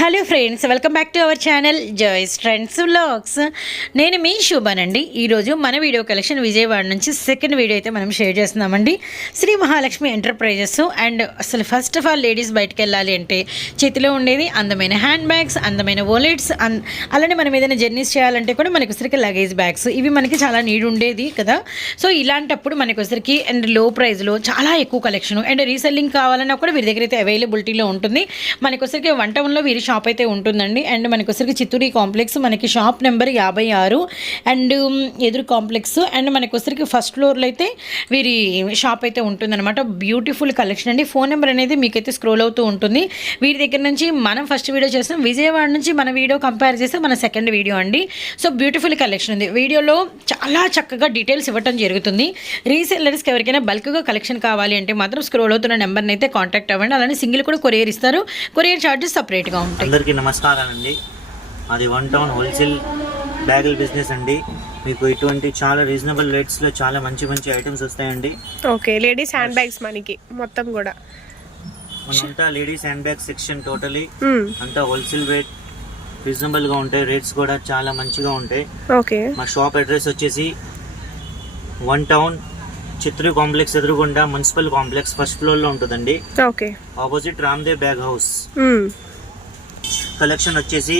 Hello friends welcome back to our channel Joys Trends Vlogs. నేను మీ శుభానండి. ఈరోజు మన వీడియో కలెక్షన్ విజయవాడ నుంచి సెకండ్ వీడియో అయితే మనం షేర్ చేస్తున్నామండి. శ్రీ మహాలక్ష్మి ఎంటర్ప్రైజెస్ అండ్ అసలు ఫస్ట్ ఆఫ్ ఆల్ లేడీస్ బయటకు వెళ్ళాలి అంటే చేతిలో ఉండేది అందమైన హ్యాండ్ బ్యాగ్స్ అందమైన వాలెట్స్ అన్ అలానే మనం ఏదైనా జర్నీస్ చేయాలంటే కూడా మనకు వచ్చరికి లగేజ్ బ్యాగ్స్ ఇవి మనకి చాలా నీడ్ ఉండేది కదా. సో ఇలాంటప్పుడు మనకు వచ్చరికి అండ్లో ప్రైస్లో చాలా ఎక్కువ కలెక్షన్ అండ్ రీసెల్లింగ్ కావాలన్నా కూడా వీరి దగ్గర అయితే అవైలబిలిటీలో ఉంటుంది. మనకు వచ్చరికి వన్ టౌన్లో వీరి షాప్ అయితే ఉంటుందండి. అండ్ మనకు వచ్చరికి చిత్తూరి కాంప్లెక్స్ మనకి షాప్ నెంబర్ యాభై ఆరు. అండ్ um, ఎదురు కాంప్లెక్స్ అండ్ మనకు వచ్చరికి ఫస్ట్ ఫ్లోర్లో అయితే వీరి షాప్ అయితే ఉంటుందన్నమాట. బ్యూటిఫుల్ కలెక్షన్ అండి. ఫోన్ నెంబర్ అనేది మీకైతే స్క్రోల్ అవుతూ ఉంటుంది. వీరి దగ్గర నుంచి మనం ఫస్ట్ వీడియో చేస్తాం. విజయవాడ నుంచి మన వీడియో కంపేర్ చేస్తే మన సెకండ్ వీడియో అండి. సో బ్యూటిఫుల్ కలెక్షన్ ఉంది. వీడియోలో చాలా చక్కగా డీటెయిల్స్ ఇవ్వటం జరుగుతుంది. రీసెల్లర్స్కి ఎవరికైనా బల్క్గా కలెక్షన్ కావాలి అంటే మాత్రం స్క్రోల్ అవుతున్న నెంబర్ని అయితే కాంటాక్ట్ అవ్వండి. అలానే సింగిల్ కూడా కొరియర్ ఇస్తారు. కొరియర్ ఛార్జెస్ సపరేట్గా ఉంటాయి అందరికీ నమస్కారం అండి అది వన్ టౌన్ హోల్సేల్ బ్యాగుల బిజినెస్ అండి. మీకు ఇటువంటి చాలా రీజనబుల్ రేట్స్లో చాలా మంచి మంచి ఐటమ్స్ వస్తాయండి. ఓకే లేడీస్ హ్యాండ్ బ్యాగ్స్ మనకి మొత్తం కూడా. మనంతా ladies hand bag section totally. అంతా హోల్సేల్ రేట్ రీజనబుల్గా ఉంటాయి. రేట్స్ కూడా చాలా మంచిగా ఉంటాయి. ఓకే. మా షాప్ అడ్రస్ వచ్చేసి వన్ టౌన్ చిత్రు కాంప్లెక్స్ ఎదురుగుండా మున్సిపల్ కాంప్లెక్స్ ఫస్ట్ ఫ్లోర్లో ఉంటుందండి. Okay. Opposite Ramdev bag house. Collection వచ్చేసి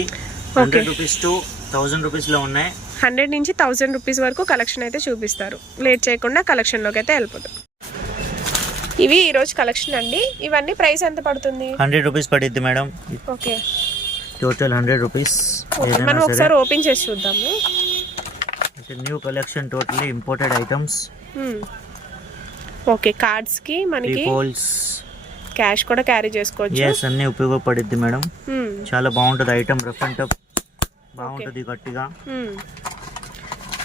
హండ్రెడ్ రూపీస్ టు థౌజండ్ రూపీస్లో ఉన్నాయి. హండ్రెడ్ నుంచి థౌజండ్ రూపీస్ వరకు కలెక్షన్ అయితే చూపిస్తారు. లేట్ చేయకుండా కలెక్షన్లోకి అయితే వెళ్ళిపోతాం ఇవి ఈరోజు కలెక్షన్ అండి. ఇవన్నీ ప్రైస్ ఎంత పడుతుంది? Hundred rupees పడిద్ది madam. Okay. Total hundred rupees మనం సరే. ఒకసారి ఓపెన్ చేసి చూద్దాము. అంటే new collection totally imported items. Okay కార్డ్స్కి మనకి పోల్స్ క్యాష్ కూడా క్యారీ చేసుకోవచ్చు. ఎస్ అన్ని ఉపయోగపడిద్ది మేడం. మ్మ్. చాలా బాగుంటుంది ఐటమ్ రఫ్ అండ్ టఫ్ బాగుంటుంది గట్టిగా.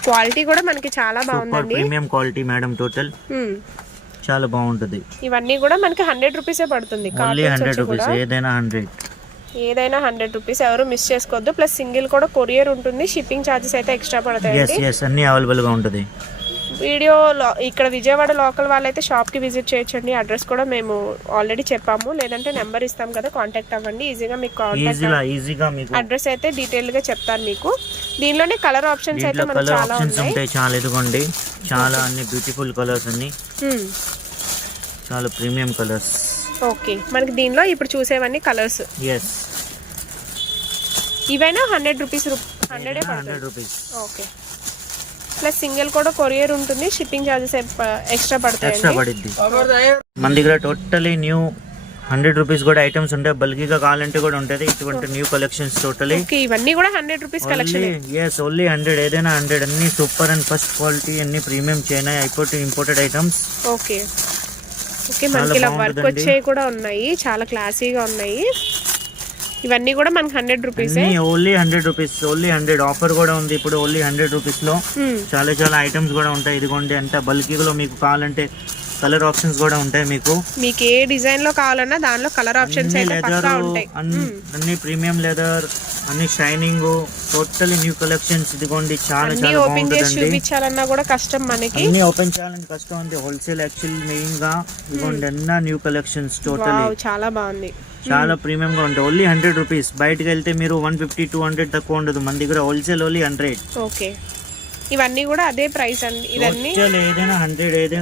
క్వాలిటీ కూడా మనకి చాలా బాగుందండి. Premium quality madam total hmm. చాలా బాగుంటుంది. ఇవన్నీ కూడా మనకి హండ్రెడ్ రూపీసే పడుతుంది. ఓన్లీ హండ్రెడ్ రూపీస్ ఏదైనా హండ్రెడ్ ఏదైనా హండ్రెడ్ రూపీస్ ఎవరు మిస్ చేసుకోవద్దు. ప్లస్ సింగిల్ కూడా కొరియర్ ఉంటుంది. షిప్పింగ్ ఛార్జెస్ అయితే ఎక్స్ట్రా ఎస్ ఎస్ అన్ని అవైలబుల్గా ఉంటుంది. వీడియో ఇక్కడ విజయవాడ లోకల్ వాళ్ళైతే షాప్కి విజిట్ చేయొచ్చండి. అడ్రస్ కూడా మేము ఆల్రెడీ చెప్పాము. లేదంటే నెంబర్ ఇస్తాం కదా కాంటాక్ట్ అవ్వండి. ఈజీగా మీకు కాంటాక్ట్ అడ్రస్ అయితే డీటెయిల్గా చెప్తాను మీకు. దీనిలోనే కలర్ ఆప్షన్స్ అయితే మనకు చాలా ఉంటాయి. చాలా ఇదిగోండి. చాలా అన్ని బ్యూటిఫుల్ కలర్స్ అన్ని. Hmm. చాలా ప్రీమియం కలర్స్ ఓకే మనకి దీనిలో ఇప్పుడు చూసేవన్నీ కలర్స్ ఎస్ ఇవైనా హండ్రెడ్ రూపీస్ హండ్రెడే hundred rupees okay plus single కూడా కొరియర్ ఉంటుంది షిప్పింగ్ ఛార్జెస్ ఎక్స్ట్రా పడిద్ది. మన దగ్గర టోటలీ న్యూ హండ్రెడ్ రూపీస్ కూడా ఐటమ్స్ ఉంటాయి. బల్కీగా కావాలంటే కూడా ఉంటుంది. ఇటువంటి న్యూ కలెక్షన్స్ టోటలీ. ఇవన్నీ కూడా hundred rupees collection yes only hundred. ఏదైనా హండ్రెడ్. అన్ని సూపర్ అండ్ ఫస్ట్ క్వాలిటీ అన్ని ప్రీమియం చైనా అయిపోతే ఇంపోర్టెడ్ ఐటమ్స్ ఓకే. ఓకే మనకి ఇలా వర్క్. వచ్చేవి కూడా ఉన్నాయి. చాలా క్లాసీగా ఉన్నాయి. ఇవన్నీ కూడా మనకి హండ్రెడ్ రూపీసే only hundred rupees only hundred offer కూడా ఉంది. ఇప్పుడు ఓన్లీ హండ్రెడ్ రూపీస్లో Hmm. చాలా చాలా ఐటమ్స్ కూడా ఉంటాయి. ఇదిగోండి అంత బల్కీలో మీకు కావాలంటే కలర్ ఆప్షన్స్ కూడా ఉంటాయి మీకు. మీకు ఏ డిజైన్లో కావాలన్నా దానిలో కలర్ ఆప్షన్స్ అయితే పక్కా ఉంటాయి. అన్ని ప్రీమియం లెదర్ అన్ని షైనింగ్ టోటల్లీ న్యూ కలెక్షన్స్ ఇదిగోండి చాలా చాలా ఓపెన్ చేసి చూపించాలన్నా కూడా కష్టం మనకి. అన్ని ఓపెన్ చేయాలని కష్టం ఉంది హోల్సేల్ యాక్చువల్ మెయిన్గా ఇదిగోండి అన్న న్యూ కలెక్షన్స్ టోటలీ చాలా బాగుంది. చాలా ప్రీమియం గా ఉంటాయి. ఓన్లీ హండ్రెడ్ రూపీస్ బయటకు వెళ్తే మీరు వన్ ఫిఫ్టీ టూ హండ్రెడ్ తక్కువ ఉండదు. మన దగ్గర హోల్సేల్ ఓన్లీ హండ్రెడ్ ఓకే ఇవన్నీ కూడా అదే ప్రైస్ అండి.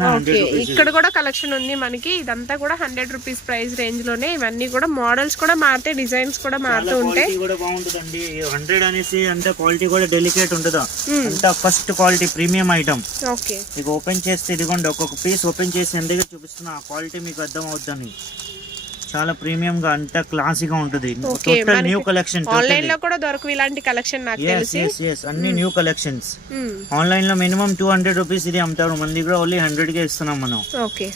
రూపీస్ ఇక్కడ కూడా కలెక్షన్ ఉంది మనకి. ఇదంతా కూడా హండ్రెడ్ రూపీస్ ప్రైస్ రేంజ్లోనే ఇవన్నీ కూడా మోడల్స్ కూడా మారుతాయి డిజైన్స్ కూడా మారుతూ ఉంటాయి క్వాలిటీ కూడా బాగుంటుందండి. హండ్రెడ్ అనేసి అంత క్వాలిటీ కూడా డెలికేట్ ఉంటుందా. అంత first quality premium item okay. Open చేస్తే ఇదిగోండి ఒక్కొక్క పీస్ ఓపెన్ చేసి ఎందుకు చూపిస్తున్నా ఆ క్వాలిటీ మీకు అర్థం అవుద్దని చాలా ప్రీమియం గా అంత క్లాసీగా ఉంటుంది. టోటల్ న్యూ కలెక్షన్ ఆన్లైన్లో కూడా దొరకవు ఇలాంటి కలెక్షన్ నాకు తెలిసి. అన్ని న్యూ కలెక్షన్స్. ఆన్లైన్లో మినిమం టూ హండ్రెడ్ రూపీస్ ఇది అమ్ముతారు. మన దగ్గర ఓన్లీ హండ్రెడ్ కే ఇస్తున్నాం మనం. ఓకే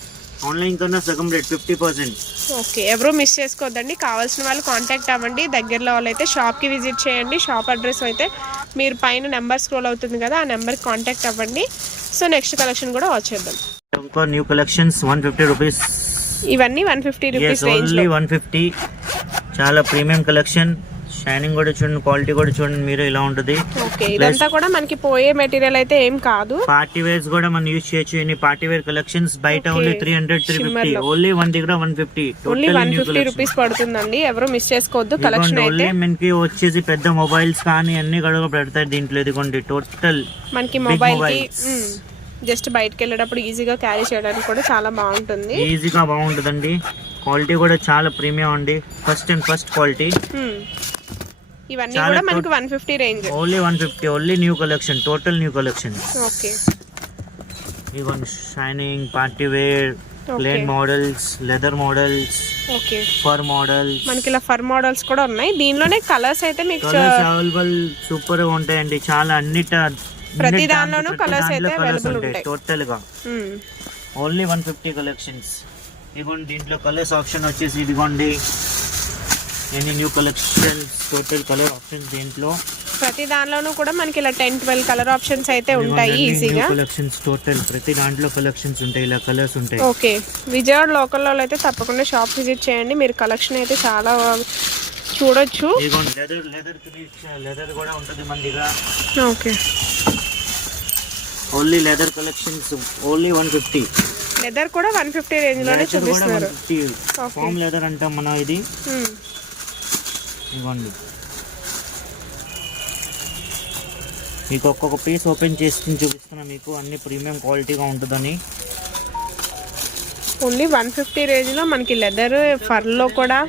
ఆన్లైన్ కన్నా సగం రేట్ ఫిఫ్టీ పర్సెంట్ ఓకే ఎవరు మిస్ చేసుకోవద్దండి కావాల్సిన వాళ్ళు కాంటాక్ట్ అవ్వండి. దగ్గరలో వాళ్ళైతే షాప్కి విజిట్ చేయండి. షాప్ అడ్రస్ అయితే మీరు పైన నెంబర్ స్క్రోల్ అవుతుంది కదా ఆ నెంబర్కి కాంటాక్ట్ అవ్వండి. సో నెక్స్ట్ కలెక్షన్ కూడా వచ్చేద్దాం ఇంకా new collections one fifty rupees ఇవన్నీ one fifty rupees only one fifty చాలా ప్రీమియం కలెక్షన్ షైనింగ్ కూడా చూడండి క్వాలిటీ కూడా చూడండి మీరు ఇలా ఉంటుంది. ఓకే ఇదంతా కూడా మనకి పోయే మెటీరియల్ అయితే ఏం కాదు. పార్టీ వేర్స్ కూడా మనం యూజ్ చేయొచ్చు. ఎన్ని పార్టీ వేర్ కలెక్షన్స్ బయట. Only three hundred three fifty. Only one దగ్గర one fifty only one fifty rupees పడుతుందండి. ఎవరు మిస్ చేసుకోవద్దు. కలెక్షన్ ఓన్లీ అయితే మనకి వచ్చేసి పెద్ద మొబైల్స్ కానీ అన్ని గడుగు పెడతాయి దీంట్లో. ఇదిగోండి టోటల్ మనకి మొబైల్. జస్ట్ బయటకు వెళ్ళేటప్పుడు ఈజీగా క్యారీ చేయడానికి కూడా చాలా బాగుంటుంది. ఈజీగా బాగుంటుందండి. క్వాలిటీ కూడా చాలా ప్రీమియం అండి. First and first quality. ఇవన్నీ కూడా మనకి one fifty range. Only one fifty only new collection total new collection okay. ఇవన్ shining party wear. Plain models leather models okay. Fur models మనకి ఇలా ఫర్ మోడల్స్ కూడా ఉన్నాయి. దీనిలోనే కలర్స్ అయితే మీకు అవైలబుల్ సూపర్గా ఉంటాయండి. చాలా అన్నిట ప్రతి దానిలోనూ ప్రతి అయితే available ఉంటాయి. టోటల్గా. ఓన్లీ వన్ ఫిఫ్టీ కలెక్షన్స్ ఇదిగోండి దీంట్లో కలర్స్ ఆప్షన్ వచ్చేసి ఇదిగోండి. ఎన్ని new collections total colour options దీంట్లో. ప్రతి దానిలోనూ కూడా మనకి ఇలా టెన్ ట్వెల్వ్ కలర్ ఆప్షన్స్ అయితే ఉంటాయి ఈజీగా కలెక్షన్స్ టోటల్ ప్రతి దాంట్లో కలెక్షన్స్ ఉంటాయి ఇలా కలర్స్ ఉంటాయి. ఓకే. విజయవాడ లోకల్లో అయితే తప్పకుండా షాప్ విజిట్ చేయండి. మీరు కలెక్షన్ అయితే చాలా చూడొచ్చు. లెదర్ లెదర్ లెదర్ కూడా ఉంటుంది మన దగ్గర okay. Only leather collections only one fifty leather కూడా వన్ ఫిఫ్టీ రేంజ్లోనే చూపిస్తున్నారు. ఫామ్ లెదర్ అంటాం మనం ఇది. మ్మ్. ఇవ్వండి. మీకు ఒక్కొక్క పీస్ ఓపెన్ చేసి చూపిస్తున్నా మీకు అన్ని ప్రీమియం క్వాలిటీగా ఉంటుందని. ఓన్లీ వన్ ఫిఫ్టీ రేంజ్లో మనకి లెదర్ ఫర్లో కూడా.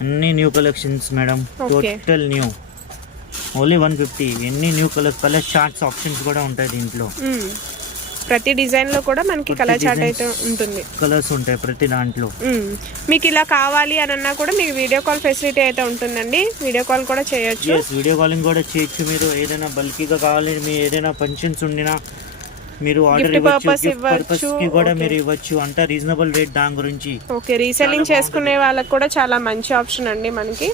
అన్ని new collections madam. Total new only one fifty ఎన్ని new colour colour shorts options కూడా ఉంటాయి దీంట్లో. ప్రతి డిజైన్లో కూడా మనకి కలర్ చార్ట్. అయితే ఉంటుంది కలర్స్ ఉంటాయి ప్రతి దాంట్లో. మీకు ఇలా కావాలి అని అన్నా కూడా మీకు వీడియో కాల్ ఫెసిలిటీ అయితే ఉంటుందండి వీడియో కాల్ కూడా చేయొచ్చు వీడియో కాలింగ్ కూడా చేయొచ్చు మీరు ఏదైనా బల్కీగా కావాలి మీ ఏదైనా ఫంక్షన్స్ ఉండినా మీరు ఆర్డర్ పర్పస్. కి కూడా. మీరు ఇవ్వచ్చు అంత రీజనబుల్ రేట్ దాని గురించి ఓకే రీసెల్లింగ్ చేసుకునే వాళ్ళకి కూడా చాలా మంచి ఆప్షన్ అండి మనకి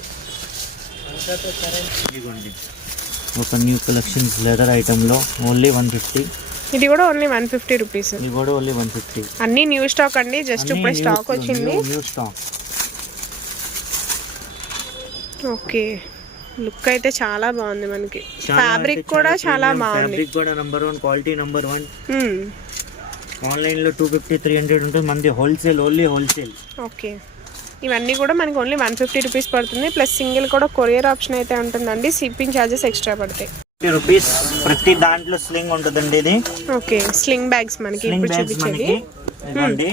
ఒక న్యూ కలెక్షన్స్ లెదర్ ఐటెంలో ఓన్లీ వన్ ఫిఫ్టీ ఇది కూడా ఓన్లీ వన్ ఫిఫ్టీ రూపీస్ ఇది కూడా ఓన్లీ వన్ ఫిఫ్టీ అన్ని న్యూ స్టాక్ అండి జస్ట్ ఇప్పుడే స్టాక్ వచ్చింది. New stock okay. లుక్ అయితే చాలా బాగుంది మనకి. ఫ్యాబ్రిక్ కూడా చాలా బాగుంది. ఫ్యాబ్రిక్ కూడా number one quality number one hmm. ఆన్లైన్లో టూ ఫిఫ్టీ త్రీ హండ్రెడ్ ఉంటుంది మంది హోల్సేల్ ఓన్లీ హోల్సేల్ ఓకే. ఇవన్నీ కూడా మనకి ఓన్లీ వన్ ఫిఫ్టీ రూపీస్ పడుతుంది. ప్లస్ సింగిల్ కూడా కొరియర్ ఆప్షన్ అయితే ఉంటుందండి. షిప్పింగ్ ఛార్జెస్ ఎక్స్ట్రా పడతాయి. ఫిఫ్టీ రూపీస్ ప్రతి దాంట్లో స్లింగ్ ఉంటుందండి ఇది. ఓకే స్లింగ్ బ్యాగ్స్ మనకి ఇప్పుడు చూపించేది. ఇదిగోండి.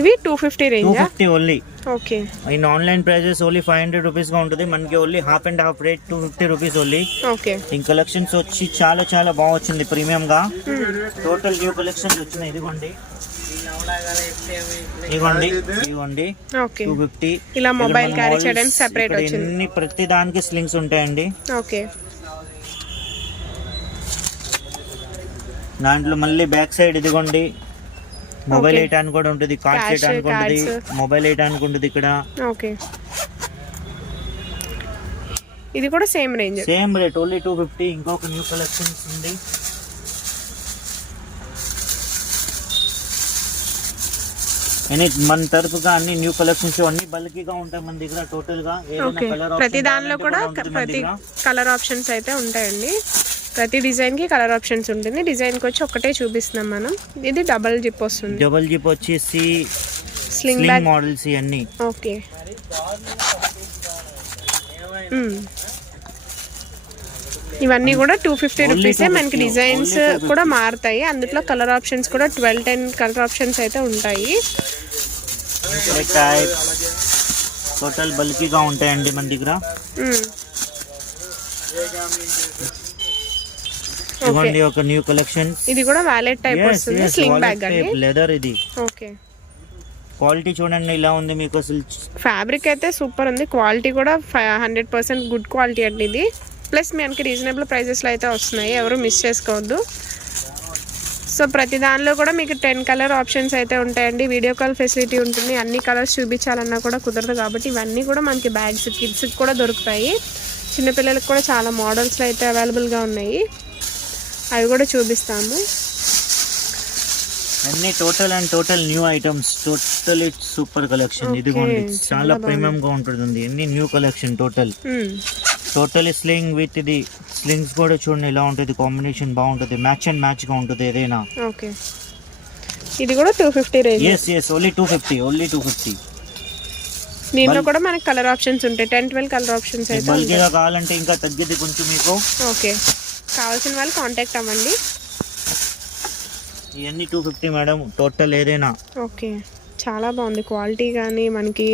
ఇవి two fifty రేంజా fifty only okay. In online prices only five hundred రూపీస్గా ఉంటుంది. మనకి only half and half rate two fifty rupees only okay. ఈ కలెక్షన్స్ వచ్చి చాలా చాలా బాగా వచ్చింది ప్రీమియం గా. టోటల్ న్యూ కలెక్షన్స్ వచ్చినాయి. ఇదిగోండి. ఇదిగోండి ఇదిగోండి ఓకే. టూ ఫిఫ్టీ ఇలా మొబైల్ క్యారీ చేయడానికి సెపరేట్ వచ్చింది. ఎన్ని ప్రతి దానికి స్లింగ్స్ ఉంటాయండి. ఓకే. దాంట్లో మళ్ళీ బ్యాక్ సైడ్ ఇదిగోండి. మొబైల్. వేయడానికి కూడా ఉంటుంది కార్డ్ Cash, చేయడానికి ఉంటుంది. మొబైల్ వేయడానికి ఉంటుంది ఇక్కడ. ఓకే. ఇది కూడా same range same rate only two fifty ఇంకొక న్యూ కలెక్షన్స్ ఉంది. ఎనీ మన తరపుగా అన్ని న్యూ కలెక్షన్స్ అన్ని బల్కీగా ఉంటాయి మన దగ్గర టోటల్గా ప్రతి దానిలో కూడా ప్రతి కలర్ ఆప్షన్స్ అయితే ఉంటాయండి. ప్రతి డిజైన్కి కలర్ ఆప్షన్స్ ఉంటుంది. డిజైన్కి వచ్చి ఒకటే చూపిస్తున్నాం మనం. ఇది డబల్ జిప్ వస్తుంది. డబల్ జిప్ వచ్చేసి స్లింగ్ మోడల్స్ ఇవన్నీ. ఓకే. ఇవన్నీ కూడా టూ ఫిఫ్టీ రూపీసే 250, మనకి డిజైన్స్ only 250. కూడా మారుతాయి. అందులో కలర్ ఆప్షన్స్ కూడా ట్వెల్వ్ టెన్ కలర్ ఆప్షన్స్ అయితే ఉంటాయి. టోటల్ బల్కీగా ఉంటాయండి మన దగ్గర. మ్మ్. ఇవ్వండి ఒక న్యూ కలెక్షన్ ఇది కూడా వ్యాలెట్ టైప్ వస్తుంది. స్లింగ్ బ్యాగ్ అండి. లెదర్ ఇది. ఓకే క్వాలిటీ చూడండి ఇలా ఉంది మీకు అసలు. ఫ్యాబ్రిక్ అయితే సూపర్ ఉంది. క్వాలిటీ కూడా హండ్రెడ్ పర్సెంట్ గుడ్ క్వాలిటీ అండి ఇది. ప్లస్ మనకి రీజనబుల్ ప్రైజెస్లో అయితే వస్తున్నాయి. ఎవరు మిస్ చేసుకోవద్దు. సో ప్రతి దానిలో కూడా మీకు టెన్ కలర్ ఆప్షన్స్ అయితే ఉంటాయండి. వీడియో కాల్ ఫెసిలిటీ ఉంటుంది. అన్ని కలర్స్ చూపించాలన్నా కూడా కుదరదు కాబట్టి ఇవన్నీ కూడా మనకి బ్యాగ్స్ కిడ్స్కి కూడా దొరుకుతాయి. చిన్నపిల్లలకి కూడా చాలా మోడల్స్లో అయితే అవైలబుల్గా ఉన్నాయి. అవి కూడా చూపిస్తాము. అన్ని total and total new items total it super collection. ఇదిగోండి చాలా. ప్రీమియం గా ఉంటుంది అన్ని new collection total. Total sling with ఇది స్లింగ్స్ కూడా చూడండి ఎలా ఉంటుంది కాంబినేషన్ బాగుంటుంది మ్యాచ్ అండ్ మ్యాచ్గా ఉంటుంది ఏదైనా. ఓకే ఇది కూడా two fifty range yes yes only two fifty only two fifty దీంట్లో కూడా మనకి కలర్ ఆప్షన్స్ ఉంటాయి. టెన్ ట్వెల్వ్ కలర్ ఆప్షన్స్ అయితే బల్కీగా కావాలంటే ఇంకా తగ్గిద్ది కొంచెం మీకు. ఓకే కావాల్సిన వాళ్ళు కాంటాక్ట్ అవ్వండి. ఇవన్నీ టూ ఫిఫ్టీ మేడం టోటల్ ఏదైనా. ఓకే చాలా బాగుంది. క్వాలిటీ కానీ మనకి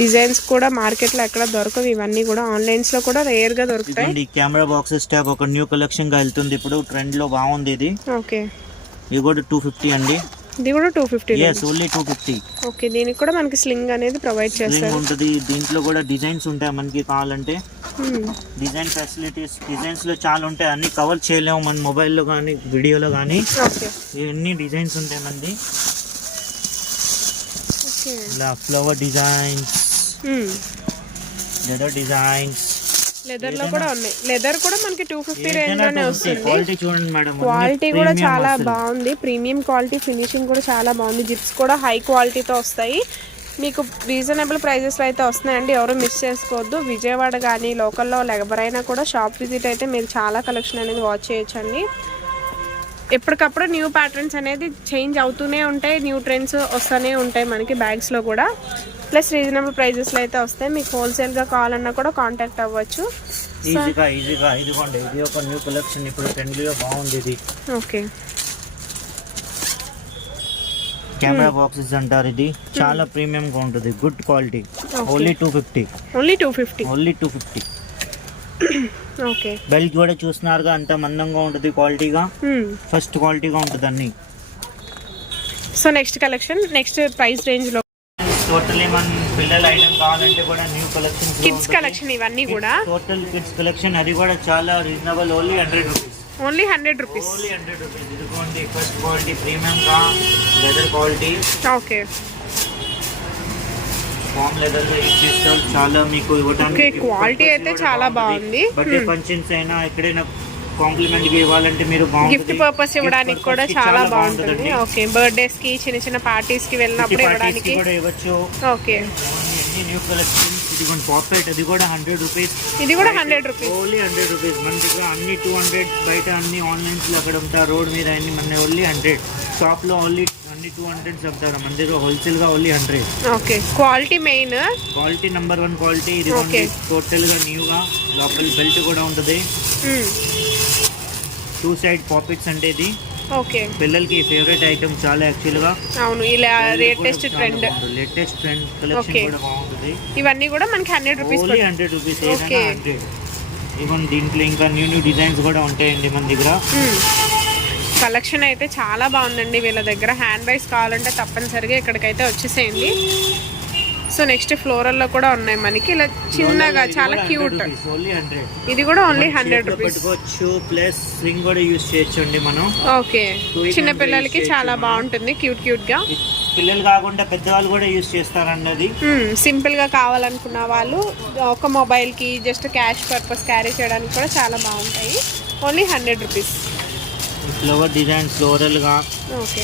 డిజైన్స్ కూడా మార్కెట్లో ఎక్కడ దొరకవు. ఇవన్నీ కూడా ఆన్లైన్స్లో కూడా రేర్గా దొరుకుతాయి. కెమెరా బాక్సెస్ ట్యాబ్ ఒక న్యూ కలెక్షన్గా వెళ్తుంది ఇప్పుడు. ట్రెండ్లో బాగుంది ఇది. ఓకే. ఇది కూడా టూ ఫిఫ్టీ అండి. ఇది కూడా two fifty only two fifty okay దీనికి కూడా మనకి స్లింగ్ అనేది ప్రొవైడ్ చేస్తారు. ఉంటుంది. దీంట్లో కూడా డిజైన్స్ ఉంటాయి మనకి కావాలంటే. డిజైన్ ఫెసిలిటీస్ డిజైన్స్లో చాలా ఉంటాయి. అన్ని కవర్ చేయలేము మన మొబైల్లో కానీ వీడియోలో కానీ ఇవన్నీ డిజైన్స్ ఉంటాయి మనది. ఇలా ఫ్లవర్ డిజైన్స్. లెదర్ డిజైన్స్ లెదర్లో కూడా ఉన్నాయి. లెదర్ కూడా మనకి టూ ఫిఫ్టీ రేంజ్లోనే వస్తుంది. క్వాలిటీ చూడండి మేడం. క్వాలిటీ కూడా చాలా బాగుంది. ప్రీమియం క్వాలిటీ ఫినిషింగ్ కూడా చాలా బాగుంది. జిప్స్ కూడా హై క్వాలిటీతో వస్తాయి. మీకు రీజనబుల్ ప్రైజెస్లో అయితే వస్తున్నాయండి. ఎవరు మిస్ చేసుకోవద్దు. విజయవాడ కానీ లోకల్లో ఎవరైనా కూడా షాప్ విజిట్ అయితే మీరు చాలా కలెక్షన్ అనేది వాచ్ చేయొచ్చండి. ఎప్పటికప్పుడు న్యూ ప్యాటర్న్స్ అనేది చేంజ్ అవుతూనే ఉంటాయి. న్యూ ట్రెండ్స్ వస్తూనే ఉంటాయి మనకి బ్యాగ్స్లో కూడా. ప్లస్ రీజనబుల్ ప్రైజెస్లో అయితే వస్తాయి. మీకు హోల్సేల్గా కావాలన్నా కూడా కాంటాక్ట్ అవ్వచ్చు. ఈజీగా ఈజీగా ఇదిగోండి ఇది ఒక న్యూ కలెక్షన్ ఇప్పుడు ట్రెండ్లీగా బాగుంది ఇది. ఓకే కెమెరా బాక్సెస్ అంటారు ఇది. చాలా ప్రీమియం గా ఉంటుంది. Good quality only two fifty only two fifty only two fifty okay. Belt కూడా చూస్తున్నారుగా అంత మందంగా ఉంటుంది క్వాలిటీగా ఫస్ట్ క్వాలిటీగా ఉంటుంది అన్ని. So next collection next price రేంజ్లో టోటలీ మన పిల్లల ఐటమ్ కావాలంటే కూడా న్యూ కలెక్షన్ కిడ్స్ కలెక్షన్ ఇవన్నీ కూడా? టోటల్ కిడ్స్ కలెక్షన్ అది కూడా చాలా reasonable only hundred rupees only hundred rupees only hundred rupees ఇదిగోండి ఫస్ట్ క్వాలిటీ ప్రీమియం గా లెదర్ క్వాలిటీ ఓకే ఫామ్ లెదర్లో యూజ్ చేస్తారు చాలా మీకు ఇవ్వడానికి quality అయితే చాలా బాగుంది. బర్త్డే ఫంక్షన్స్ అయినా ఎక్కడైనా కాంప్లిమెంట్ ఇవ్వాలంటే మీరు గిఫ్ట్ పర్పస్ ఇవ్వడానికి కూడా చాలా బాగుంటుంది. ఓకే బర్త్డేస్కి చిన్న చిన్న పార్టీస్కి వెళ్ళినప్పుడు ఇవ్వడానికి. కూడా ఇవ్వచ్చు. ఓకే న్యూ కలెక్షన్స్ ఇదిగోండి పాపెట్ అది కూడా హండ్రెడ్ రూపీస్ ఇది కూడా hundred rupees only hundred rupees మన దగ్గర అన్ని టూ హండ్రెడ్ బయట అన్ని ఆన్లైన్స్లో అక్కడ ఉంటారు. రోడ్ మీద అన్ని మన ఓన్లీ హండ్రెడ్ షాప్లో ఓన్లీ టూ హండ్రెడ్ చెప్తారు మన దగ్గర హోల్సేల్గా only hundred okay quality main quality number one quality ఇది Okay. టోటల్గా న్యూ గా. లోపల బెల్ట్ కూడా ఉంటుంది. టూ సైడ్ పాకెట్స్ అంటే ఇది. ఓకే పిల్లలకి ఫేవరెట్ ఐటమ్ చాలా యాక్చువల్గా. అవును ఇలా latest trend latest trend collection. కూడా బాగుంటుంది. ఇవన్నీ కూడా మనకి hundred rupees only hundred rupees ఏదైనా. హండ్రెడ్ ఈవెన్ దీంట్లో ఇంకా న్యూ న్యూ డిజైన్స్ కూడా ఉంటాయండి మన దగ్గర. కలెక్షన్ అయితే చాలా బాగుందండి. వీళ్ళ దగ్గర హ్యాండ్ బ్యాగ్స్ కావాలంటే తప్పనిసరిగా ఇక్కడికైతే వచ్చేసేయండి. సో నెక్స్ట్ ఫ్లోరల్లో కూడా ఉన్నాయి మనకి. ఇలా చిన్నగా చాలా క్యూట్. ఇది కూడా only hundred rupees plus swing కూడా యూస్ మనం. ఓకే. చిన్న పిల్లలకి చాలా బాగుంటుంది క్యూట్ క్యూట్గా పిల్లలు కాకుండా పెద్దవాళ్ళు కూడా యూస్ చేస్తారండి అది. సింపుల్గా కావాలనుకున్న వాళ్ళు ఒక మొబైల్కి జస్ట్ క్యాష్ పర్పస్ క్యారీ చేయడానికి కూడా చాలా బాగుంటాయి. Only hundred rupees flower design ఫ్లోరల్గా okay.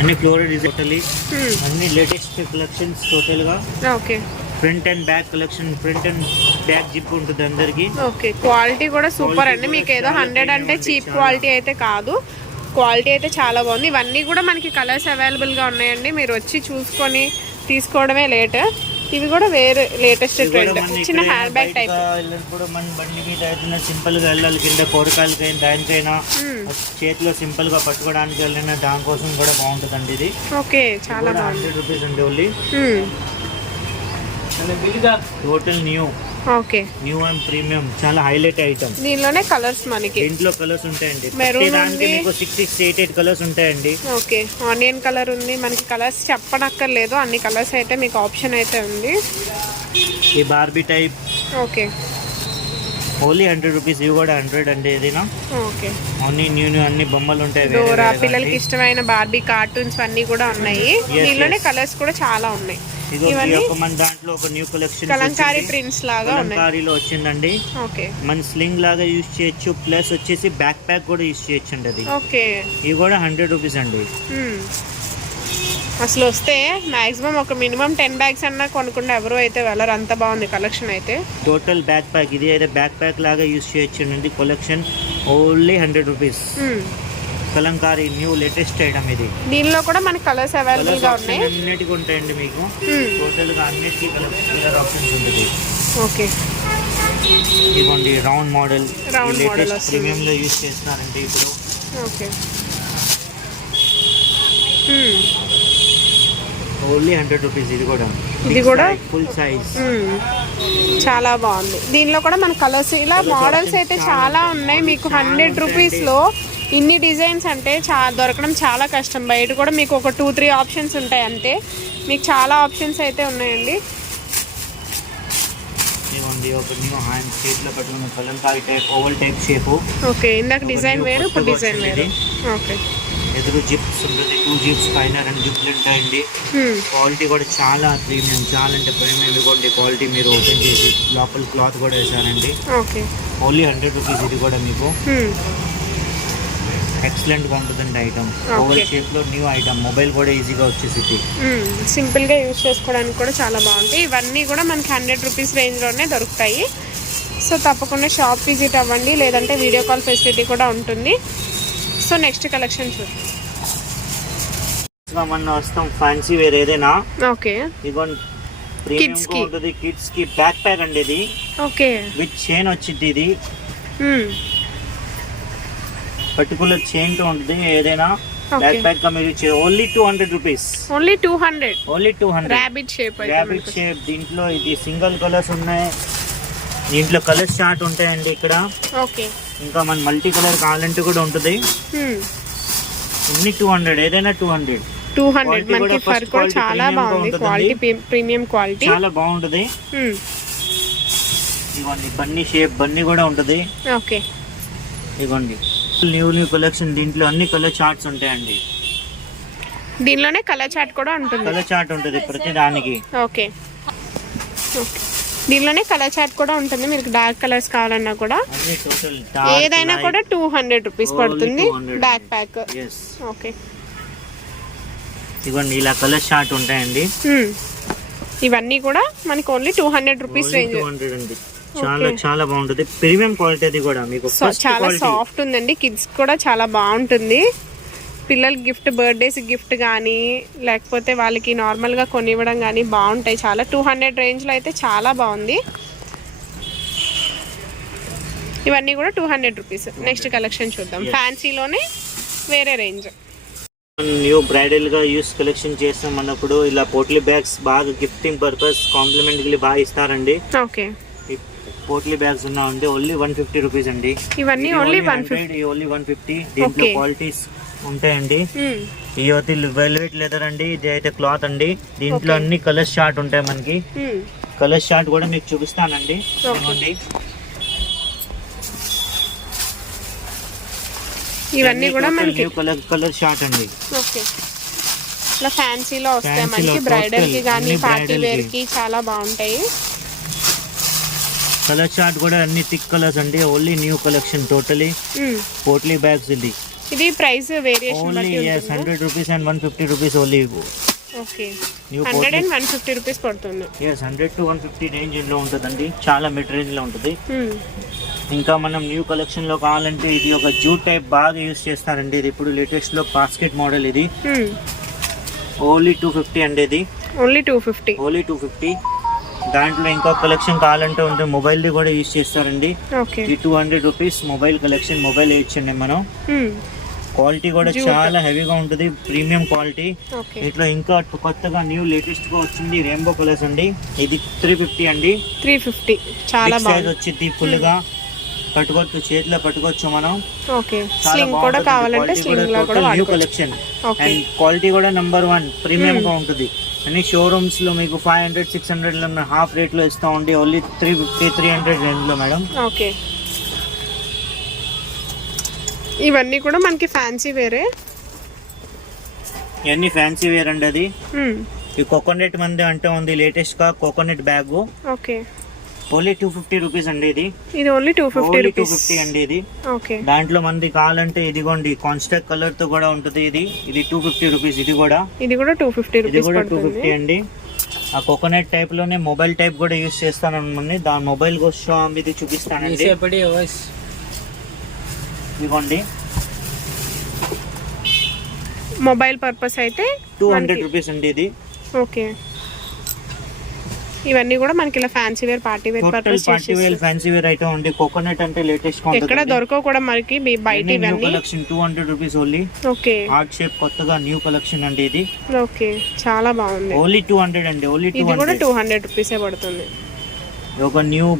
అన్ని ఫ్లోరల్ డిజైన్ టోటలీ. అన్ని లేటెస్ట్ కలెక్షన్స్ టోటల్గా okay. Front and back collection front and back zip ఉంటుంది అందరికి. ఓకే. క్వాలిటీ కూడా సూపర్ అండి. మీకు ఏదో హండ్రెడ్ అంటే చీప్ క్వాలిటీ అయితే కాదు. క్వాలిటీ అయితే చాలా బాగుంది. ఇవన్నీ కూడా మనకి కలర్స్ అవైలబుల్గా ఉన్నాయండి. మీరు వచ్చి చూసుకొని తీసుకోవడమే లేట్. ఇవి కూడా వేరే లేటెస్ట్ ట్రెండ్ చిన్న హ్యాండ్ బ్యాగ్ టైప్ వెళ్ళినప్పుడు మన బండి మీద ఏదైనా సింపుల్గా వెళ్ళాలి కింద కోరకాలకైనా దానికైనా చేతిలో సింపుల్గా పట్టుకోవడానికి వెళ్ళిన దానికోసం కూడా బాగుంటుందండి ఇది. ఓకే చాలా బాగుంది. హండ్రెడ్ రూపీస్ అండి only. Total new okay. New and premium చాలా హైలైట్ ఐటమ్ దీనిలోనే కలర్స్ మనకి. దీంట్లో కలర్స్ ఉంటాయండి. ప్రతి దానికి. మీకు six six eight eight colours ఉంటాయండి. ఓకే. ఆనియన్ కలర్ ఉంది. మనకి కలర్స్ చెప్పనక్కర్లేదు. అన్ని కలర్స్ అయితే మీకు ఆప్షన్ అయితే ఉంది. ఈ Barbie type okay. Only hundred rupees ఇవి కూడా హండ్రెడ్ అండి ఏదైనా. ఓకే. అన్ని న్యూ న్యూ అన్ని బొమ్మలు ఉంటాయి డోరా పిల్లలకి. ఇష్టమైన బార్బీ కార్టూన్స్ అన్నీ కూడా ఉన్నాయి. దీనిలోనే. కలర్స్ కూడా చాలా ఉన్నాయి. ఇవన్నీ మన దాంట్లో ఒక న్యూ కలెక్షన్ కలంకారీ ప్రింట్స్ లాగా కలంకారీలో వచ్చిందండి. ఓకే. మన స్లింగ్ లాగా యూజ్ చేయొచ్చు. ప్లస్ వచ్చేసి బ్యాక్ ప్యాక్ కూడా యూజ్ చేయొచ్చు అండి అది. ఓకే. ఇవి కూడా హండ్రెడ్ రూపీస్ అండి. అసలు వస్తే మాక్సిమం ఒక మినిమం టెన్ బ్యాగ్స్ అన్నా కొనుక్కుంటే ఎవరు అయితే వెళ్ళరు. అంత బాగుంది కలెక్షన్ అయితే. టోటల్ బ్యాక్ ప్యాక్ ఇది అయితే బ్యాక్ ప్యాక్ లాగా యూజ్ చేయొచ్చు అండి collection only hundred rupees. Kalamkari new latest item ఇది. దీనిలో కూడా మనకి కలర్స్ అవైలబుల్గా ఉన్నాయి. అన్నిటికీ ఉంటాయండి మీకు. టోటల్గా అన్నిటికీ కలర్ ఆప్షన్స్ ఉంటుంది. ఓకే. ఇదిగోండి రౌండ్ మోడల్ లేటెస్ట్ వస్తుంది. ప్రీమియం లో యూజ్ చేస్తున్నారండి ఇప్పుడు. ఓకే. ఓన్లీ హండ్రెడ్ రూపీస్ ఇది కూడా. ఇది కూడా? Full size. చాలా బాగుంది. దీనిలో కూడా మన కలర్స్ ఇలా మోడల్స్ అయితే చాలా ఉన్నాయి. మీకు హండ్రెడ్ రూపీస్లో ఇన్ని డిజైన్స్ అంటే చా దొరకడం చాలా కష్టం. బయట కూడా మీకు ఒక టూ త్రీ ఆప్షన్స్ ఉంటాయి అంతే. మీకు చాలా ఆప్షన్స్ అయితే ఉన్నాయండి. ఓకే ఇందాక డిజైన్ వేరు ఇప్పుడు డిజైన్ వేరు. ఓకే. ఎదురు జిప్స్ ఉంటుంది టూ జిప్స్ పైన రెండు జిప్లు ఉంటాయండి. క్వాలిటీ కూడా చాలా ప్రీమియం చాలా అంటే ప్రీమియం. ఇదిగోండి క్వాలిటీ మీరు ఓపెన్ చేసి లోపల క్లాత్ కూడా వేసారండి ఓకే. ఓన్లీ హండ్రెడ్ రూపీస్ ఇది కూడా మీకు. మ్మ్. ఎక్సలెంట్గా ఉంటుందండి ఐటమ్. ఓవల్ షేప్లో న్యూ ఐటమ్. మొబైల్ కూడా ఈజీగా వచ్చేసింది. సింపుల్గా యూజ్ చేసుకోవడానికి కూడా చాలా బాగుంటాయి. ఇవన్నీ కూడా మనకి హండ్రెడ్ రూపీస్ రేంజ్లోనే దొరుకుతాయి. సో తప్పకుండా షాప్ విజిట్ అవ్వండి. లేదంటే వీడియో కాల్ ఫెసిలిటీ కూడా ఉంటుంది. సో నెక్స్ట్ కలెక్షన్ చూద్దాం. మన వస్తాం. ఫ్యాన్సీ వేర్ ఏదైనా? ఓకే. ఇదిగోండి గా కి. ఉంటుంది. కిడ్స్కి బ్యాక్ ప్యాక్ అండి ఇది. ఓకే. విత్ చైన్ వచ్చింది ఇది. పర్టికులర్ చైన్తో ఉంటుంది. ఏదైనా. బ్యాక్ ప్యాక్గా మీరు only two hundred rupees only two hundred only two hundred rabbit shape rabbit. Shape దీంట్లో ఇది సింగిల్ కలర్స్ ఉన్నాయి. దీంట్లో కలర్స్ చార్ట్ ఉంటాయండి ఇక్కడ. ఓకే ఇంకా మన మల్టీ కలర్ కావాలంటే కూడా ఉంటుంది. అన్ని టూ హండ్రెడ్ ఏదైనా టూ హండ్రెడ్ టూ హండ్రెడ్ మనకి ఫర్ కూడా చాలా బాగుంది. క్వాలిటీ ప్రీమియం క్వాలిటీ చాలా బాగుంటుంది. మ్మ్. ఇదిగోండి బన్నీ షేప్ బన్నీ కూడా ఉంటుంది. ఓకే ఇదిగోండి. న్యూ న్యూ కలెక్షన్ దీంట్లో అన్ని కలర్ చార్ట్స్ ఉంటాయండి. దీనిలోనే కలర్ చాట్ కూడా ఉంటుంది. కలర్ చార్ట్ ఉంటుంది ప్రతి దానికి. ఓకే ఓకే దీనిలోనే కలర్ చాట్ కూడా ఉంటుంది. మీకు డార్క్ కలర్స్ కావాలన్నా కూడా. ఏదైనా కూడా టూ హండ్రెడ్ రూపీస్ పడుతుంది. 200 బ్యాక్ ప్యాక్ ఓకే ఇదిగోండి ఇలా కలర్ చార్ట్ ఉంటాయండి. Hmm. ఇవన్నీ కూడా మనకి only two hundred rupees range చాలా చాలా బాగుంటుంది. ప్రీమియం క్వాలిటీ అది కూడా మీకు. చాలా సాఫ్ట్ ఉందండి. కిడ్స్ కూడా చాలా బాగుంటుంది. పిల్లల గిఫ్ట్ బర్త్డేస్ గిఫ్ట్ కానీ లేకపోతే వాళ్ళకి నార్మల్గా కొనివ్వడం కానీ బాగుంటాయి. చాలా టూ హండ్రెడ్ రేంజ్లో అయితే చాలా బాగుంది. ఇవన్నీ కూడా two hundred rupees next collection చూద్దాం. ఫ్యాన్సీలోనే వేరే రేంజ్ న్యూ బ్రైడల్గా యూస్ కలెక్షన్ చేస్తాం అన్నప్పుడు ఇలా పోట్లీ బ్యాగ్స్ బాగా గిఫ్టింగ్ పర్పస్ కాంప్లిమెంట్ బాగా ఇస్తారండి. ఓకే పోట్లీ బ్యాగ్స్ ఉన్నాయండి ఓన్లీ వన్ ఫిఫ్టీ రూపీస్ అండి. ఇవన్నీ only one fifty only one fifty దీంట్లో. క్వాలిటీస్ ఉంటాయండి. ఈ అయితే వెల్వెట్ లెదర్ అండి ఇది అయితే క్లాత్ అండి. దీంట్లో. అన్ని కలర్స్ షార్ట్ ఉంటాయి మనకి. కలర్ షార్ట్ కూడా మీకు చూపిస్తానండి. ఇవన్నీ కూడా మనకి కలర్ కలర్ షార్ట్ అండి. ఓకే ఇట్లా ఫ్యాన్సీలో వస్తాయి మనకి. బ్రైడల్కి కానీ పార్టీ వేర్. కి చాలా బాగుంటాయి. కలర్ షార్ట్ కూడా అన్ని థిక్ కలర్స్ అండి. Only new collection totally. Potli bags ఇది. ఇది price variation only yes hundred rupees and one fifty rupees only okay hundred and one fifty rupees పడుతుంది. ఎస్ హండ్రెడ్ టు వన్ ఫిఫ్టీ రేంజ్లో ఉంటుందండి. చాలా మిడ్ రేంజ్లో ఉంటుంది. మ్మ్. ఇంకా మనం న్యూ కలెక్షన్లో కావాలంటే ఇది ఒక జూట్ టైప్ బాగా యూస్ చేస్తారండి. ఇది ఇప్పుడు లేటెస్ట్లో బాస్కెట్ మోడల్ ఇది. ఓన్లీ టూ ఫిఫ్టీ అండి ఇది. Only two fifty only two fifty దాంట్లో ఇంకో కలెక్షన్ కావాలంటే ఉంటే మొబైల్ది కూడా యూస్ చేస్తారండి. ఈ two hundred rupees mobile collection mobile ఇచ్చండి మనం. క్వాలిటీ కూడా Jute. చాలా హెవీగా ఉంటుంది ప్రీమియం క్వాలిటీ ఇట్లా ఇంకా కొత్తగా న్యూ లేటెస్ట్గా వచ్చింది రెయిన్బో కలర్స్ అండి. ఇది త్రీ ఫిఫ్టీ అండి. త్రీ ఫిఫ్టీ చాలా సైజ్ వచ్చింది ఫుల్గా పట్టుకోవచ్చు చేతిలో పట్టుకోవచ్చు మనం. కూడా. కావాలంటే కూడా న్యూ కలెక్షన్ అండ్ క్వాలిటీ కూడా నెంబర్ వన్ ప్రీమియం Hmm. గా ఉంటుంది. అన్ని షోరూమ్స్లో మీకు ఫైవ్ హండ్రెడ్ సిక్స్ హండ్రెడ్లో హాఫ్ రేట్లో ఇస్తా ఉండి only three fifty three hundred రేంజ్లో మేడం ఓకే ఇవన్నీ కూడా మనకి ఫ్యాన్సీ వేరే. ఇవన్నీ ఫ్యాన్సీ వేర్ అండి అది. మ్మ్. ఈ కోకోనట్ మంది అంటే ఉంది లేటెస్ట్గా coconut bag okay only two fifty rupees అండి ఇది. ఇది only two fifty two fifty అండి ఇది. ఓకే. దాంట్లో మంది కావాలంటే ఇదిగోండి కాన్స్టాక్ట్ కలర్తో కూడా ఉంటుంది ఇది. ఇది టూ ఫిఫ్టీ రూపీస్ ఇది కూడా. ఇది కూడా టూ ఫిఫ్టీ ఇది రూపీస్ కూడా టూ ఫిఫ్టీ అండి. ఆ కోకోనట్ టైప్లోనే మొబైల్ టైప్ కూడా యూస్ చేస్తాను దాని మొబైల్ కోసం ఇది చూపిస్తానండి. ఇదిగోండి. మొబైల్ పర్పస్ అయితే టూ హండ్రెడ్ రూపీస్ అండి ఇది. ఓకే. ఇవన్నీ కూడా మనకి ఇలా fancy wear party wear purpose party wear fancy wear item అండి కోకోనట్ అంటే లేటెస్ట్ ఎక్కడ దొరకవు కూడా మనకి బయట ఇవన్నీ. Collection two hundred rupees only okay. Heart shape కొత్తగా న్యూ కలెక్షన్ అండి ఇది. ఓకే చాలా బాగుంది. ఓన్లీ టూ హండ్రెడ్ అండి ఓన్లీ టూ ఇది కూడా హండ్రెడ్ టూ హండ్రెడ్ రూపీసే పడుతుంది. ఒక న్యూ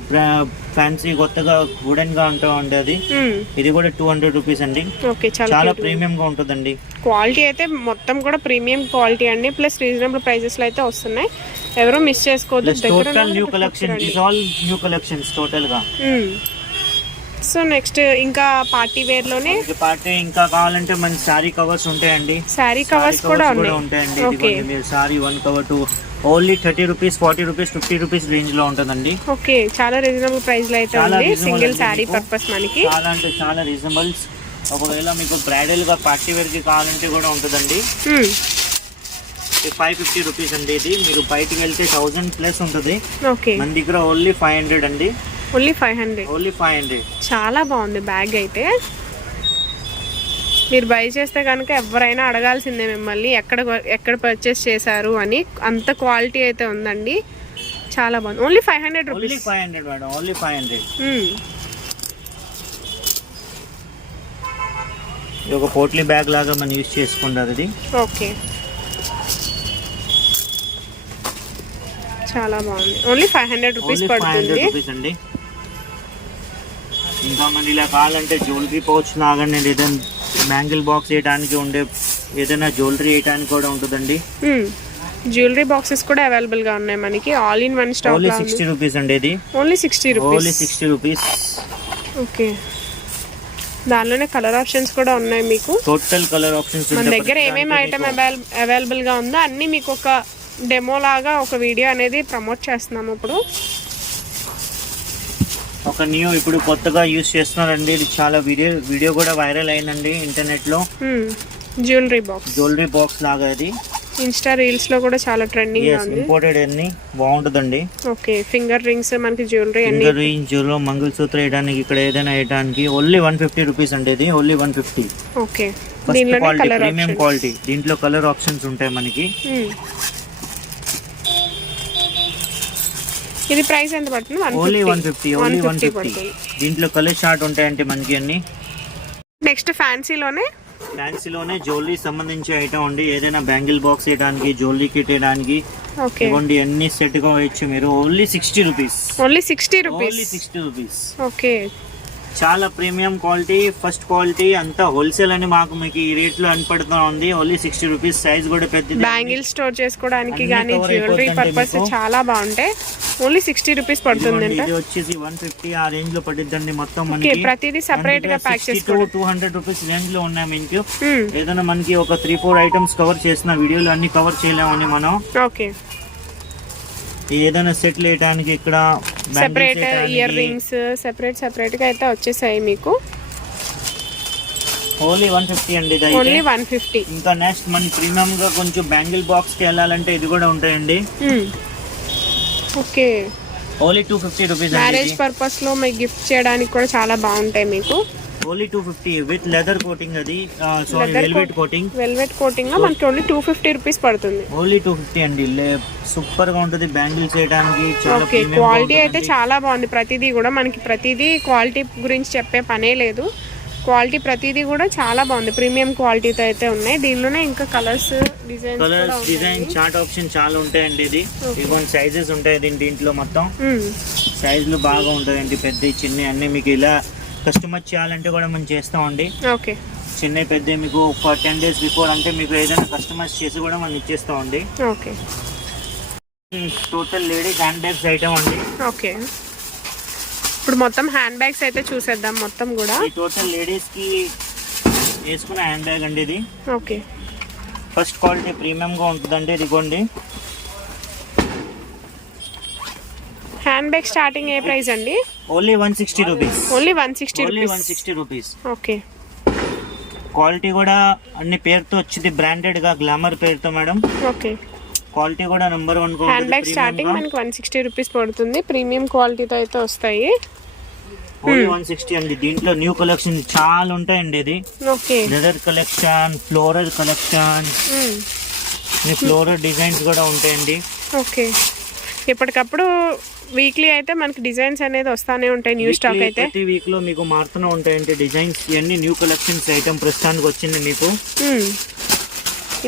ఫ్యాన్సీ కొత్తగా వుడెన్గా అంటూ ఉండే అది. మ్మ్. ఇది కూడా టూ హండ్రెడ్ రూపీస్ అండి. ఓకే చాలా. ప్రీమియం గా ఉంటుందండి. క్వాలిటీ అయితే మొత్తం కూడా ప్రీమియం క్వాలిటీ అండి. ప్లస్ రీజనబుల్ ప్రైజెస్లో అయితే వస్తున్నాయి. ఎవరు మిస్ చేసుకోవద్దు. Total new collection is all new collections టోటల్గా. సో నెక్స్ట్ ఇంకా పార్టీ వేర్లోనే? పార్టీ ఇంకా కావాలంటే మన సారీ కవర్స్ ఉంటాయండి. శారీ కవర్స్ కూడా ఉంటాయండి. ఓకే. మీరు sari one cover two. Only thirty rupees forty rupees fifty rupees రేంజ్లో ఉంటుందండి. ఓకే. చాలా రీజనబుల్ ప్రైస్లో అయితే ఉంది. సింగిల్ శారీ మీకు. పర్పస్ మనకి. చాలా అంటే చాలా రీజనబుల్స్ ఒకవేళ మీకు బ్రైడల్గా పార్టీ వేర్కి కావాలంటే కూడా ఉంటుందండి. ఫైవ్ ఫిఫ్టీ రూపీస్ అండి ఇది. మీరు బయటికి వెళ్తే థౌసండ్ ప్లస్ ఉంటుంది. ఓకే. మన దగ్గర ఓన్లీ ఫైవ్ హండ్రెడ్ అండి. Only five hundred. Only five hundred. చాలా బాగుంది బ్యాగ్ అయితే. మీరు బై చేస్తే కనుక ఎవరైనా అడగాల్సిందే మిమ్మల్ని ఎక్కడ ఎక్కడ పర్చేస్ చేశారు అని. అంత క్వాలిటీ అయితే ఉందండి. చాలా బాగుంది. Only five hundred rupees five hundred madam only five hundred ఇది ఒక పోట్లీ బ్యాగ్ లాగా మనం యూజ్ చేసుకుంటారు ఇది ఓకే చాలా బాగుంది. ఓన్లీ ఫైవ్ హండ్రెడ్ రూపీస్ పడుతుంది. ఇంకా మన ఇలా కావాలంటే జ్యువెలరీ పౌచ్ లాగానే ఏదైనా బ్యాంగిల్ బాక్స్ వేయడానికి ఉండే ఏదైనా జ్యువెలరీ వేయడానికి కూడా ఉంటుందండి. జ్యువెలరీ బాక్సెస్ కూడా అవైలబుల్గా ఉన్నాయి మనకి. All in one stock only sixty rupees అండి ఇది. Only sixty only rupees sixty rupees okay. దానిలోనే కలర్ ఆప్షన్స్ కూడా ఉన్నాయి మీకు. టోటల్ కలర్ ఆప్షన్స్ మన దగ్గర ఏమేమి ఐటమ్ అవైలబుల్గా ఉందో అన్ని మీకు ఒక డెమో లాగా ఒక వీడియో అనేది ప్రమోట్ చేస్తున్నాము ఇప్పుడు. ఒక న్యూ ఇప్పుడు కొత్తగా యూస్ చేస్తున్నారండి. ఇది చాలా వీడియో వీడియో కూడా వైరల్ అయిందండి ఇంటర్నెట్లో. జ్యువెలరీ బాక్స్ జ్యువెలరీ బాక్స్ లాగా ఇది. ఇన్స్టా రీల్స్లో కూడా చాలా ట్రెండింగ్ ఉంది. ఇంపోర్టెడ్ అన్ని. బాగుంటుందండి. ఓకే ఫింగర్ రింగ్స్ మనకి జ్యువెలరీ అన్ని. ఫింగర్ రింగ్లో మంగళసూత్ర వేయడానికి ఇక్కడ ఏదైనా వేయడానికి ఓన్లీ వన్ ఫిఫ్టీ రూపీస్ అండి ఇది. Only one fifty okay colour premium quality దీంట్లో కలర్ ఆప్షన్స్ ఉంటాయి మనకి. ఇది ప్రైస్ ఎంత పడుతుంది? Only one fifty. Only one fifty దీంట్లో కలర్ షార్ట్ ఉంటాయంటే మనకి అన్ని. నెక్స్ట్ ఫ్యాన్సీలోనే? ఫ్యాన్సీలోనే జ్యువెలరీ సంబంధించి ఐటమ్ అండి ఏదైనా బ్యాంగిల్ బాక్స్ వేయడానికి జ్యువెలరీ కిట్ వేయడానికి ఓకే. ఇవ్వండి. అన్ని సెట్గా వేయచ్చు మీరు. Only sixty rupees only sixty only rupees sixty rupees okay. చాలా ప్రీమియం క్వాలిటీ ఫస్ట్ క్వాలిటీ అంతా హోల్సేల్ అని మాకు మీకు ఈ రేట్లో అనిపడుతూ ఉంది. ఓన్లీ సిక్స్టీ రూపీస్ సైజ్ కూడా పెద్దది బ్యాంగిల్ స్టోర్ చేసుకోవడానికి కానీ జ్యువెలరీ పర్పస్. చాలా బాగుంటాయి ఓన్లీ సిక్స్టీ రూపీస్ పడుతుంది ఇది వచ్చేసి వన్ ఫిఫ్టీ ఆ రేంజ్లో పడిద్దండి మొత్తం ఓకే మనకి. ప్రతిదీ సెపరేట్గా ప్యాక్ టూ చేసుకోవడం. టూ హండ్రెడ్ రూపీస్ రేంజ్లో ఉన్నాయి మీకు మ్మ్. ఏదైనా మనకి ఒక త్రీ ఫోర్ ఐటమ్స్ కవర్ చేసిన వీడియోలు అన్ని కవర్ చేయలేమని మనం. ఓకే. ఏదైనా సెట్ వేయడానికి ఇక్కడ సెపరేట్ ఇయర్ రింగ్స్ సెపరేట్ సెపరేట్గా అయితే వచ్చేసాయి మీకు. ఓన్లీ వన్ ఫిఫ్టీ అండి ఇది. ఓన్లీ వన్ ఫిఫ్టీ ఇంకా నెక్స్ట్ మన ప్రీమియం గా కొంచెం బ్యాంగిల్ బాక్స్కి వెళ్ళాలంటే ఇది కూడా ఉంటాయండి. Okay only two fifty rupees marriage పర్పస్లో మీకు గిఫ్ట్ చేయడానికి కూడా చాలా బాగుంటాయి మీకు. Only two fifty with leather coating అది sorry velvet coating velvet coating మనకి ఓన్లీ టూ ఫిఫ్టీ రూపీస్ పడుతుంది. ఓన్లీ టూ ఫిఫ్టీ అండి. సూపర్గా ఉంటుంది బ్యాంగిల్స్ చేయడానికి ఓకే క్వాలిటీ అయితే. చాలా బాగుంది. ప్రతిదీ కూడా మనకి ప్రతిదీ క్వాలిటీ గురించి చెప్పే పనే లేదు. క్వాలిటీ ప్రతిదీ కూడా చాలా బాగుంది. ప్రీమియం క్వాలిటీతో అయితే ఉన్నాయి. దీనిలోనే ఇంకా కలర్స్ డిజైన్స్ కూడా కలర్స్ డిజైన్ చార్ట్ ఆప్షన్ చాలా ఉంటాయండి ఇది. ఇవన్నీ సైజెస్ ఉంటాయి దీని దీంట్లో మొత్తం. సైజులు బాగా ఉంటాయండి. పెద్ద చిన్న అన్ని మీకు ఇలా కస్టమైజ్ చేయాలంటే కూడా మనం చేస్తామండి. ఓకే. చిన్న పెద్ద మీకు ఒక టెన్ డేస్ బిఫోర్ అంటే మీకు ఏదైనా కస్టమైజ్ చేసి కూడా మనం ఇచ్చేస్తామండి. Okay. Total ladies hand bags item అండి. ఓకే. ఇప్పుడు మొత్తం హ్యాండ్ బ్యాగ్స్ అయితే చూసేద్దాం మొత్తం కూడా. ఈ టోటల్ లేడీస్కి వేసుకున్న హ్యాండ్ బ్యాగ్ అండి ఇది. ఓకే. ఫస్ట్ క్వాలిటీ ప్రీమియంగా ఉంటుందండి ఇదిగోండి హ్యాండ్ బ్యాగ్ స్టార్టింగ్ ఏ ప్రైస్ అండి? Only one sixty rupees only one sixty only one sixty rupees okay quality కూడా అన్ని పేరుతో వచ్చింది బ్రాండెడ్గా గ్లామర్ పేరుతో మేడం. ఓకే క్వాలిటీ కూడా number one hand bag starting మనకి వన్ సిక్స్టీ రూపీస్ పడుతుంది. ప్రీమియం క్వాలిటీతో అయితే వస్తాయి. ఓన్లీ వన్ సిక్స్టీ అండి. దీంట్లో న్యూ కలెక్షన్ చాలా ఉంటాయండి ఇది. Okay leather collection floral collection floral designs కూడా ఉంటాయండి. ఓకే ఎప్పటికప్పుడు వీక్లీ అయితే మనకి డిజైన్స్ అనేది వస్తానే ఉంటాయి న్యూ స్టాక్ అయితే. ప్రతి వీక్లో మీకు మారుతూనే ఉంటాయండి డిజైన్స్ ఇవన్నీ న్యూ కలెక్షన్స్ ఐటమ్ ప్రస్తుతానికి వచ్చింది మీకు.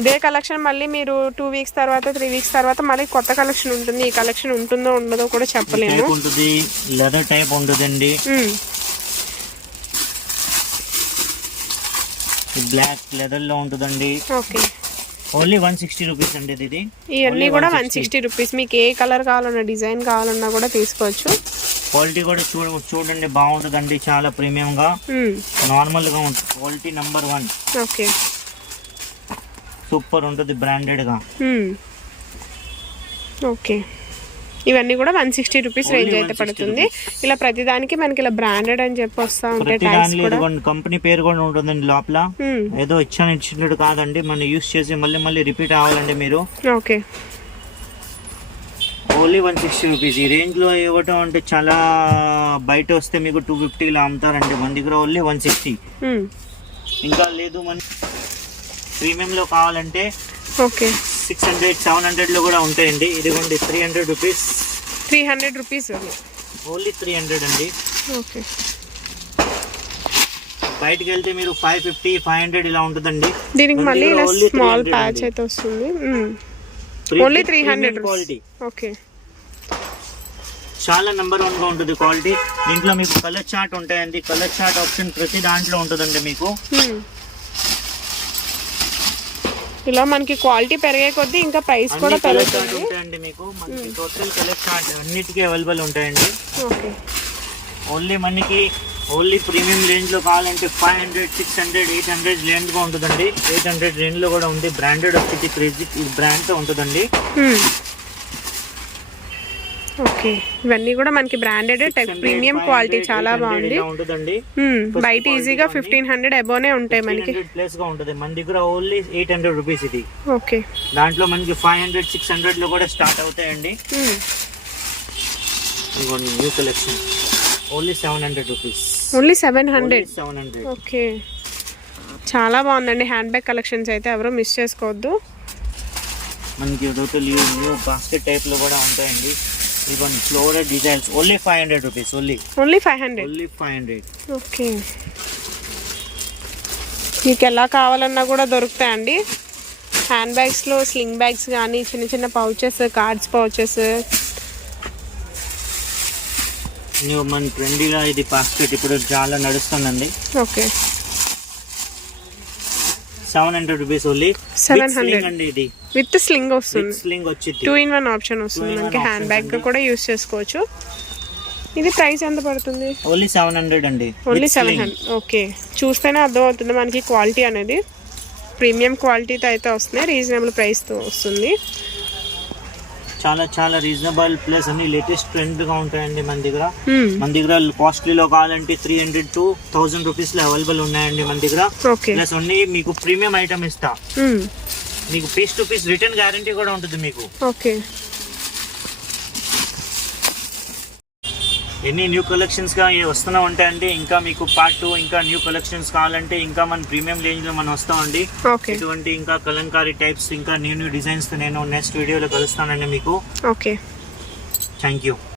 ఇదే కలెక్షన్ మళ్ళీ మీరు టూ వీక్స్ తర్వాత త్రీ వీక్స్ తర్వాత మళ్ళీ కొత్త కలెక్షన్ ఉంటుంది. ఈ కలెక్షన్ ఉంటుందో ఉండదో కూడా చెప్పలేము. ఉంటుంది. లెదర్ టైప్ ఉంటుందండి. బ్లాక్ లెదర్లో ఉంటుందండి. Okay. Only one sixty rupees అండి ఇది. ఇవన్నీ కూడా 160. One sixty rupees. మీకు ఏ కలర్ కావాలన్నా డిజైన్ కావాలన్నా కూడా తీసుకోవచ్చు. క్వాలిటీ కూడా చూడ చూడండి బాగుంటుందండి చాలా ప్రీమియం గా. మ్మ్. నార్మల్గా ఉంటుంది. Quality number one okay. Super ఉంటుంది బ్రాండెడ్గా. మ్మ్. ఓకే. ఇవన్నీ కూడా వన్ సిక్స్టీ రూపీస్ రేంజ్ అయితే 160 పడుతుంది. ఇలా ప్రతిదానికి మనకి ఇలా బ్రాండెడ్ అని చెప్పి వస్తా ఉంటాయి ప్రతి కూడా. కంపెనీ పేరు కూడా ఉంటుందండి లోపల. ఏదో ఇచ్చాను ఇచ్చినట్టు కాదండి. మనం యూస్ చేసి మళ్ళీ మళ్ళీ రిపీట్ అవ్వాలండి మీరు. Okay. Only one sixty rupees ఈ రేంజ్లో ఇవ్వటం అంటే చాలా బయట వస్తే మీకు టూ ఫిఫ్టీలో అమ్ముతారండి. మన దగ్గర ఓన్లీ వన్ సిక్స్టీ. ఇంకా లేదు మన. ప్రీమియంలో కావాలంటే ఓకే. సిక్స్ హండ్రెడ్ సెవెన్ హండ్రెడ్లో కూడా ఉంటాయండి. ఇదిగోండి three hundred rupees three hundred rupees only three hundred అండి. ఓకే బయటకు వెళ్తే మీరు ఫైవ్ ఫిఫ్టీ ఫైవ్ హండ్రెడ్ ఇలా ఉంటుందండి. దీనికి మళ్ళీ ఇలా only స్మాల్ 300 ప్యాచ్. అయితే వస్తుంది. Only three hundred quality okay చాలా నెంబర్ వన్గా ఉంటుంది క్వాలిటీ దీంట్లో మీకు కలర్ చార్ట్ ఉంటాయండి. కలర్ చార్ట్ ఆప్షన్ ప్రతి దాంట్లో ఉంటుందండి మీకు. మ్మ్. ఇలా మనకి క్వాలిటీ పెరిగే కొద్దీ ఇంకా ప్రైస్ కూడా పెరుగుతుంది. ఉంటాయండి మీకు. మనకి టోటల్ చార్ట్ అన్నిటికీ అవైలబుల్ ఉంటాయండి. ఓకే. ఓన్లీ మనకి ఓన్లీ ప్రీమియం రేంజ్లో కావాలంటే five hundred six hundred eight hundred రేంజ్గా ఉంటుందండి. ఎయిట్ హండ్రెడ్ రేంజ్లో కూడా ఉంది. బ్రాండెడ్ వచ్చి క్రేజీ బ్రాండ్తో ఉంటుందండి. మ్మ్. ఓకే. ఇవన్నీ కూడా మనకి బ్రాండెడ్ ప్రీమియం క్వాలిటీ చాలా బాగుంది. బయట ఈజీగా ఫిఫ్టీన్ హండ్రెడ్ అబోనే ఉంటాయి మనకి. ప్లేస్గా ఉంటుంది. మన దగ్గర ఓన్లీ ఎయిట్ హండ్రెడ్ రూపీస్ ఇది. ఓకే. దాంట్లో మనకి ఫైవ్ హండ్రెడ్ సిక్స్ హండ్రెడ్లో కూడా స్టార్ట్ అవుతాయండి. New collection only seven hundred rupees only seven hundred seven hundred okay. చాలా బాగుందండి. హ్యాండ్ బ్యాగ్ కలెక్షన్స్ అయితే ఎవరు మిస్ చేసుకోవద్దు. మనకి టోటల్ న్యూ బాస్కెట్ టైప్లో కూడా ఉంటాయండి. ఇవన్నీ floral designs only five hundred rupees only only five hundred only five hundred okay మీకు ఎలా కావాలన్నా కూడా దొరుకుతాయండి. హ్యాండ్ బ్యాగ్స్లో స్లింగ్ బ్యాగ్స్ కానీ చిన్న చిన్న పౌచెస్ కార్డ్స్ పౌచెస్ న్యూ మన ట్రెండీగా ఇది బాస్కెట్ ఇప్పుడు చాలా నడుస్తుందండి. Okay seven hundred rupees only 700. అండి ఇది. విత్ స్లింగ్ వస్తుంది. స్లింగ్ వచ్చింది టూ ఇన్ వన్ ఆప్షన్ వస్తుంది. మనకి హ్యాండ్ బ్యాగ్. కూడా యూస్ చేసుకోవచ్చు. ఇది ప్రైస్ ఎంత పడుతుంది? ఓన్లీ సెవెన్ హండ్రెడ్ అండి. Only seven. హండ్రెడ్ ఓకే చూస్తేనే అర్థమవుతుంది మనకి క్వాలిటీ అనేది. ప్రీమియం క్వాలిటీతో అయితే వస్తున్నాయి. రీజనబుల్ ప్రైస్తో వస్తుంది. చాలా చాలా రీజనబుల్ ప్లస్ అన్ని లేటెస్ట్ ట్రెండ్గా ఉంటాయండి మన దగ్గర. మ్మ్. మన దగ్గర కాస్ట్లీలో కావాలంటే త్రీ హండ్రెడ్ టు థౌసండ్ రూపీస్లో అవైలబుల్ ఉన్నాయండి మన దగ్గర. ప్లస్ ఓన్లీ మీకు ప్రీమియం ఐటమ్ ఇస్తా. మ్మ్. మీకు piece to piece return guarantee కూడా ఉంటుంది మీకు. ఓకే ఎన్ని న్యూ కలెక్షన్స్గా వస్తూనే ఉంటాయండి ఇంకా మీకు పార్ట్ టూ ఇంకా న్యూ కలెక్షన్స్ కావాలంటే ఇంకా మన ప్రీమియం రేంజ్లో మనం వస్తామండి. ఓకే ఇటువంటి ఇంకా కలంకారీ టైప్స్ ఇంకా న్యూ న్యూ డిజైన్స్ నేను నెక్స్ట్ వీడియోలో కలుస్తానండి మీకు. Okay thank you